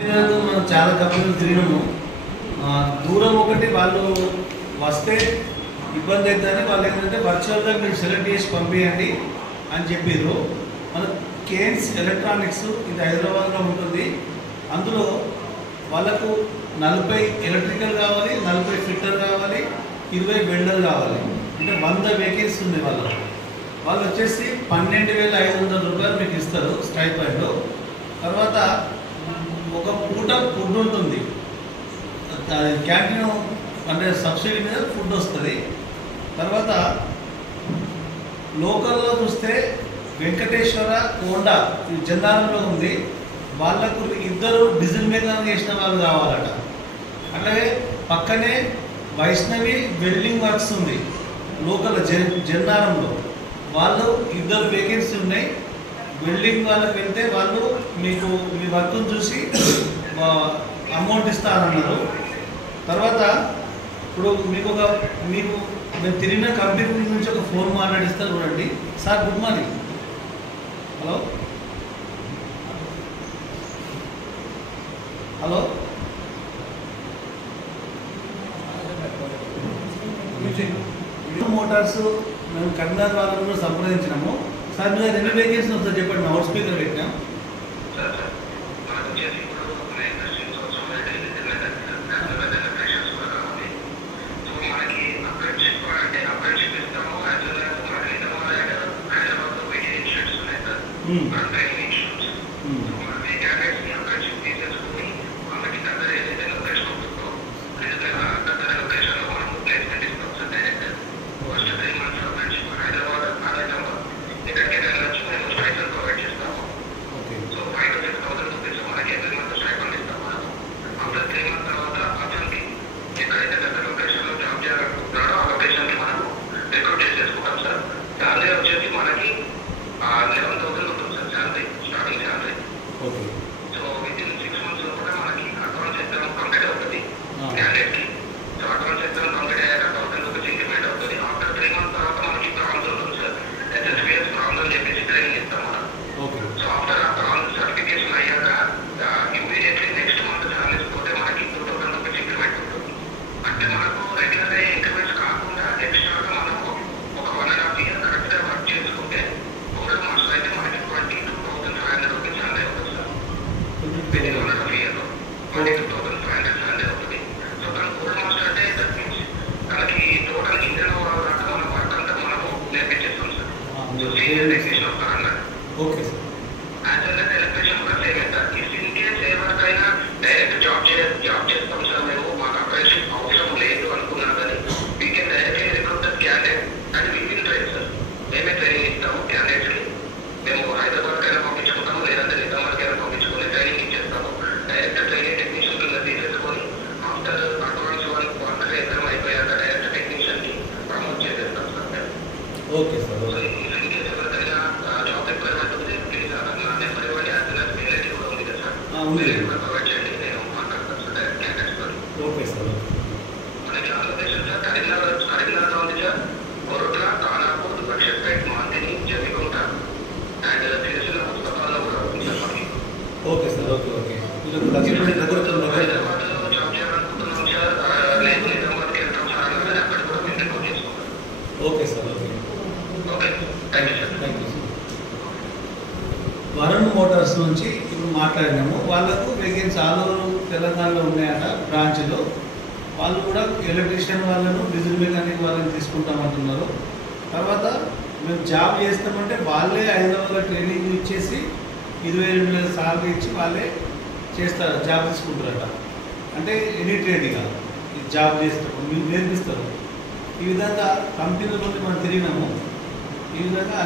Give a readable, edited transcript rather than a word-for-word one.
మనం చాలా కంపెనీలు తిరిగినాము. దూరం ఒకటి వాళ్ళు వస్తే ఇబ్బంది అవుతుందని వాళ్ళు ఏంటంటే వర్చువల్గా మీరు సెలెక్ట్ చేసి పంపించండి అని చెప్పారు. మన కేన్స్ ఎలక్ట్రానిక్స్ ఇది హైదరాబాద్లో ఉంటుంది. అందులో వాళ్ళకు 40 ఎలక్ట్రికల్ కావాలి, 40 ఫిట్టర్ కావాలి, 20 వెల్డర్ కావాలి. అంటే 100 వేకెన్సీ ఉంది వాళ్ళు వచ్చేసి 12,500 రూపాయలు మీకు ఇస్తారు స్టైపెండ్. తర్వాత ఒక పూట ఫుడ్ ఉంటుంది, క్యాంటీన్ అంటే సబ్సిడీ మీద ఫుడ్ వస్తుంది. తర్వాత లోకల్లో చూస్తే వెంకటేశ్వర హోండా ఇది జందారంలో ఉంది, వాళ్ళకు 2 డీజిల్ మెకానిక్ చేసిన వాళ్ళు కావాలట. అట్లాగే పక్కనే వైష్ణవి వెల్డింగ్ వర్క్స్ ఉంది లోకల్ జందారంలో, వాళ్ళు 2 వేకెన్సీ ఉన్నాయి. వెల్డింగ్ వాళ్ళకి వెళ్తే వాళ్ళు మీకు మీ వర్క్ను చూసి అమౌంట్ ఇస్తారన్నారు. తర్వాత ఇప్పుడు మీకు మేము తిరిగిన కంపెనీ నుంచి ఒక ఫోన్ మాట్లాడిస్తారు చూడండి. Sir good morning. Hello hello Motors మేము కరీంనగర్ వాళ్ళను సంప్రదించినాము. సార్ మీరు 2 వేకెన్సీ వస్తుంది చెప్పండి, మేము అవుట్ స్పీకర్ పెట్టినాం. Okay sir. Okay sir. Okay sir. Okay sir. Okay okay okay sir. Okay thank you sir. Varun Motors నుంచి ఇప్పుడు మాట్లాడినాము. వాళ్ళకు వేకెన్సీ ఆల్ ఓవర్ తెలంగాణలో ఉన్నాయట బ్రాంచ్లో. వాళ్ళు కూడా ఎలక్ట్రీషియన్ వాళ్ళను, డీజిల్ మెకానిక్ వాళ్ళని తీసుకుంటామంటున్నారు. తర్వాత మేము జాబ్ చేస్తామంటే వాళ్ళే హైదరాబాద్లో ట్రైనింగ్ ఇచ్చేసి 22,000 సాలరీ ఇచ్చి వాళ్ళే చేస్తారు, జాబ్ తీసుకుంటారట. అంటే ఎనీ ట్రేడింగ్ జాబ్ చేస్తారు, మీరు నేర్పిస్తారు. ఈ విధంగా కంపెనీల నుండి మనం తిరిగినాము. ఈ విధంగా